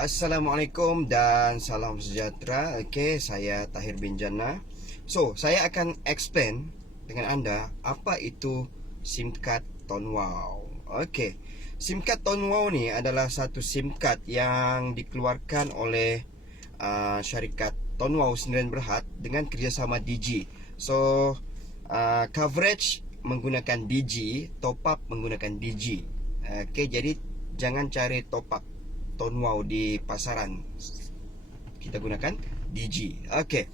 Assalamualaikum dan salam sejahtera. Okey, saya Tahir bin Jannah. So, saya akan explain dengan anda apa itu SIM card Tonwow. Okey. SIM card Tonwow ni adalah satu SIM card yang dikeluarkan oleh syarikat Tonwow Sdn Bhd dengan kerjasama Digi. So, coverage menggunakan Digi, top up menggunakan Digi. Okey, jadi jangan cari top up Tonwow di pasaran. Kita gunakan Digi. Okey.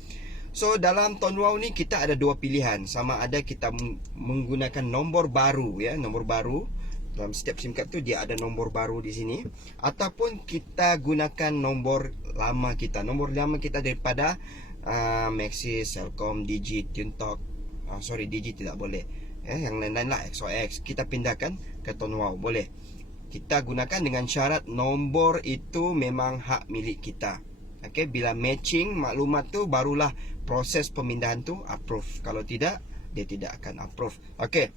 So dalam Tonwow ni kita ada dua pilihan. Sama ada kita menggunakan nombor baru ya, nombor baru. Dalam setiap SIM card tu dia ada nombor baru di sini, ataupun kita gunakan nombor lama kita. Nombor lama kita daripada Maxis, Celcom, Digi, Tuntalk. Digi tidak boleh. Yang lain-lain lah, XOX kita pindahkan ke Tonwow boleh. Kita gunakan dengan syarat nombor itu memang hak milik kita. Okey, bila matching maklumat tu barulah proses pemindahan tu approve. Kalau tidak, dia tidak akan approve. Okey.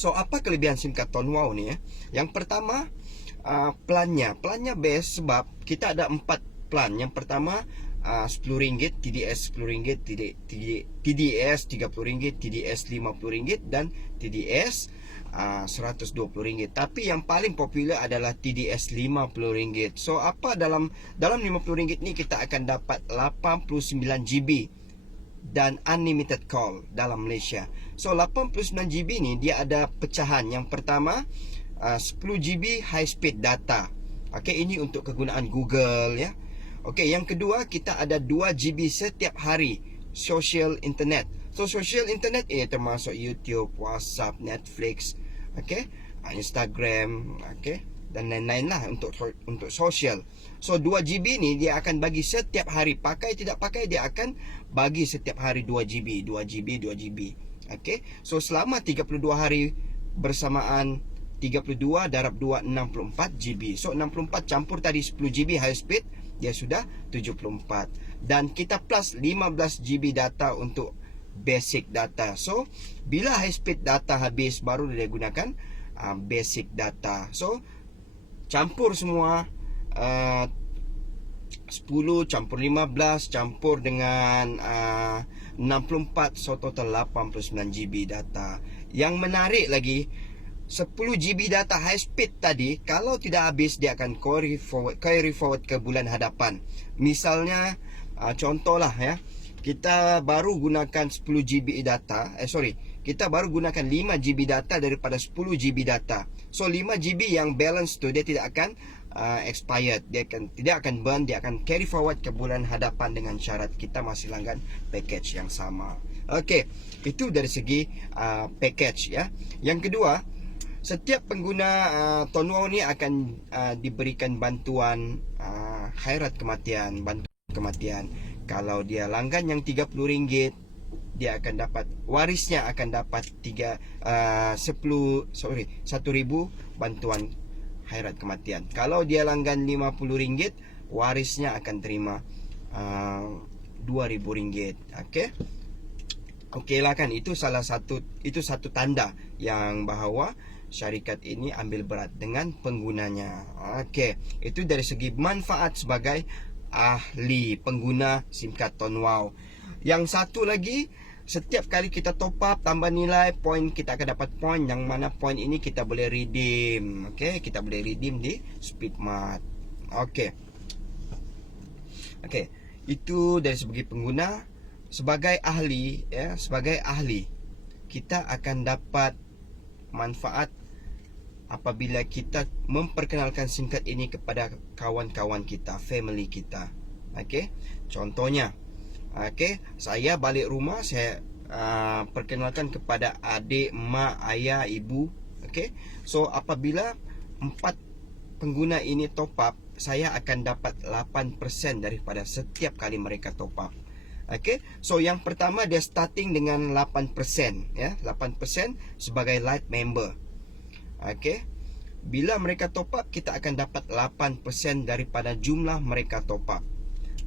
So apa kelebihan SIM card Tonwow ni Yang pertama, plannya best sebab kita ada 4 plan. Yang pertama RM10, TDS RM10, TDS RM30, TDS RM50 dan TDS RM120. Tapi yang paling popular adalah TDS RM50. So apa dalam RM50 ni kita akan dapat 89 GB dan unlimited call dalam Malaysia. So 89 GB ni dia ada pecahan. Yang pertama 10 GB high speed data. Okey, ini untuk kegunaan Google ya. Okey, yang kedua kita ada 2 GB setiap hari social internet. So social internet termasuk YouTube, WhatsApp, Netflix, okey, Instagram, okey, dan lain-lain lah untuk social. So 2 GB ni dia akan bagi setiap hari. Pakai tidak pakai dia akan bagi setiap hari 2 GB, 2 GB, 2 GB. Okey. So selama 32 hari bersamaan, 32 darab 2 64 GB. So 64 campur tadi 10 GB high speed, dia sudah 74. Dan kita plus 15 GB data untuk basic data. So bila high speed data habis baru dia gunakan basic data. So campur semua 10 campur 15 campur dengan 64, so total 89 GB data. Yang menarik lagi, 10 GB data high speed tadi kalau tidak habis dia akan carry forward ke bulan hadapan. Misalnya contohlah ya, kita baru gunakan 10 GB data, kita baru gunakan 5 GB data daripada 10 GB data. So 5 GB yang balance tu dia tidak akan expired, tidak akan burn, dia akan carry forward ke bulan hadapan dengan syarat kita masih langgan package yang sama. Okey, itu dari segi package ya. Yang kedua, setiap pengguna Tonwow ni akan diberikan bantuan khairat kematian, bantuan kematian. Kalau dia langgan yang RM30, dia akan dapat, warisnya akan dapat 1,000 bantuan khairat kematian. Kalau dia langgan RM50, warisnya akan terima RM2,000. Okey. Okeylah kan, itu satu tanda yang bahawa syarikat ini ambil berat dengan penggunanya. Okey, itu dari segi manfaat sebagai ahli pengguna SIM card Tonwow. Yang satu lagi, setiap kali kita top up tambah nilai poin, kita akan dapat poin, yang mana poin ini kita boleh redeem. Okey, kita boleh redeem di Speedmart. Okey. Okey, itu dari segi pengguna. Sebagai ahli ya, sebagai ahli kita akan dapat manfaat apabila kita memperkenalkan SIM card ini kepada kawan-kawan kita, family kita. Okey, contohnya, okey, saya balik rumah, saya perkenalkan kepada adik, mak, ayah, ibu. Okey, so apabila 4 pengguna ini top up, saya akan dapat 8% daripada setiap kali mereka top up. Okey, so yang pertama dia starting dengan 8% ya, 8% sebagai light member. Okey, bila mereka top up, kita akan dapat 8% daripada jumlah mereka top up.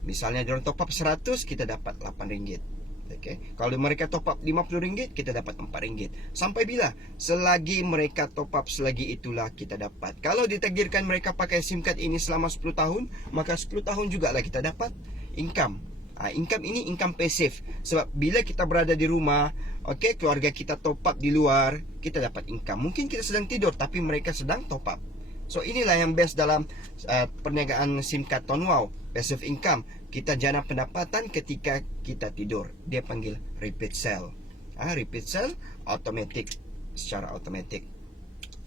Misalnya diorang top up 100, kita dapat RM8. Okey, kalau mereka top up RM50, kita dapat RM4. Sampai bila? Selagi mereka top up, selagi itulah kita dapat. Kalau ditakdirkan mereka pakai SIM card ini selama 10 tahun, maka 10 tahun jugalah kita dapat income. Income ini income pasif. Sebab bila kita berada di rumah, okey, keluarga kita top up di luar, kita dapat income. Mungkin kita sedang tidur tapi mereka sedang top up. So inilah yang best dalam perniagaan SIM card Tonwow, passive income. Kita jana pendapatan ketika kita tidur. Dia panggil repeat sell. Repeat sell automatic, secara automatic.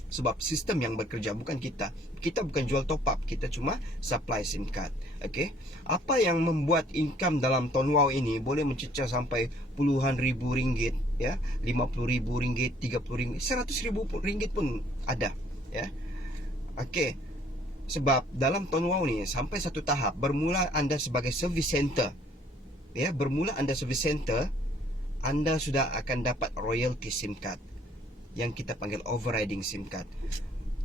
Sebab sistem yang bekerja, bukan kita. Kita bukan jual top up, kita cuma supply SIM card. Okey. Apa yang membuat income dalam Tonwow ini boleh mencecah sampai puluhan ribu ringgit, ya, 50 ribu ringgit, 30 ringgit, 100 ribu ringgit pun ada, ya. Okey. Sebab dalam Tonwow ni sampai satu tahap, bermula anda sebagai service center, ya, bermula anda service center, anda sudah akan dapat royalty SIM card yang kita panggil overriding SIM card.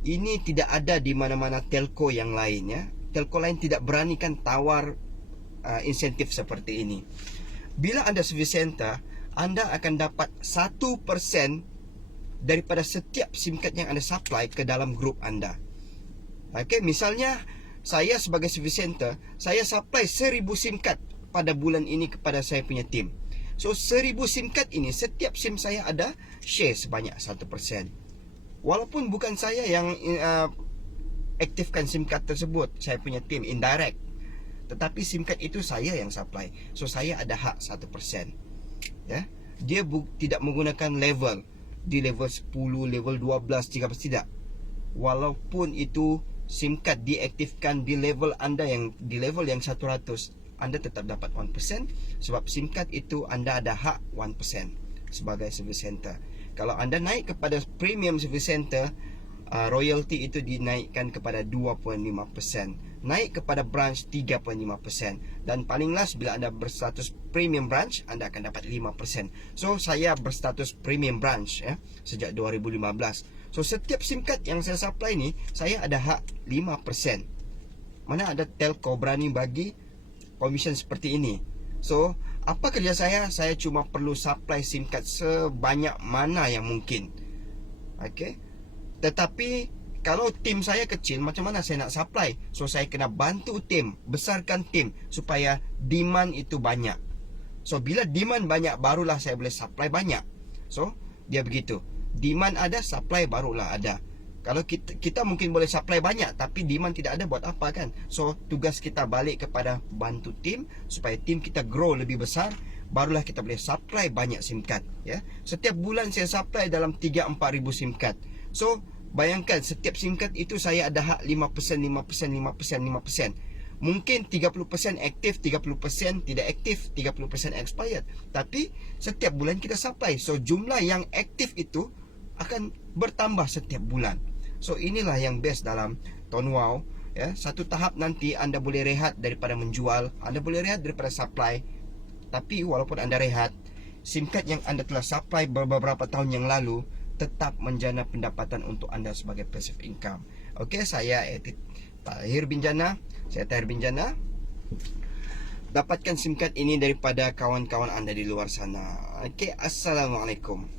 Ini tidak ada di mana-mana telco yang lain, ya. Telco lain tidak beranikan tawar insentif seperti ini. Bila anda service center, anda akan dapat 1% daripada setiap SIM card yang anda supply ke dalam grup anda. Okey, misalnya saya sebagai service center, saya supply 1000 SIM card pada bulan ini kepada saya punya tim. So 1000 SIM card ini, setiap SIM saya ada share sebanyak 1%. Walaupun bukan saya yang aktifkan SIM card tersebut, saya punya tim indirect, tetapi SIM card itu saya yang supply. So saya ada hak 1%. Ya. Dia tidak menggunakan level, di level 10, level 12, 13, tidak. Walaupun itu SIM card diaktifkan di level anda yang di level yang 100, anda tetap dapat 1%. Sebab SIM card itu anda ada hak 1% sebagai service center. Kalau anda naik kepada premium service center, royalty itu dinaikkan kepada 2.5%. Naik kepada branch 3.5%. Dan paling last, bila anda berstatus premium branch, anda akan dapat 5%. So saya berstatus premium branch, ya, sejak 2015. So setiap SIM card yang saya supply ni, saya ada hak 5%. Mana ada telco berani bagi komisen seperti ini. So apa kerja saya? Saya cuma perlu supply SIM card sebanyak mana yang mungkin. Okey. Tetapi kalau tim saya kecil, macam mana saya nak supply? So saya kena bantu tim, besarkan tim supaya demand itu banyak. So bila demand banyak, barulah saya boleh supply banyak. So dia begitu. Demand ada, supply barulah ada. Kalau kita mungkin boleh supply banyak, tapi demand tidak ada, buat apa kan? So tugas kita balik kepada bantu tim supaya tim kita grow lebih besar, barulah kita boleh supply banyak SIM card, ya. Setiap bulan saya supply dalam 3-4 ribu SIM card. So bayangkan, setiap SIM card itu saya ada hak 5%, 5%, 5%, 5%. Mungkin 30% aktif, 30% tidak aktif, 30% expired. Tapi setiap bulan kita supply. So jumlah yang aktif itu akan bertambah setiap bulan. So inilah yang best dalam Tonwow, ya. Satu tahap nanti anda boleh rehat daripada menjual, anda boleh rehat daripada supply. Tapi walaupun anda rehat, SIM card yang anda telah supply beberapa tahun yang lalu tetap menjana pendapatan untuk anda sebagai passive income. Okey, saya Tahir bin Jannah. Saya Tahir bin Jannah. Dapatkan SIM card ini daripada kawan-kawan anda di luar sana. Okey, assalamualaikum.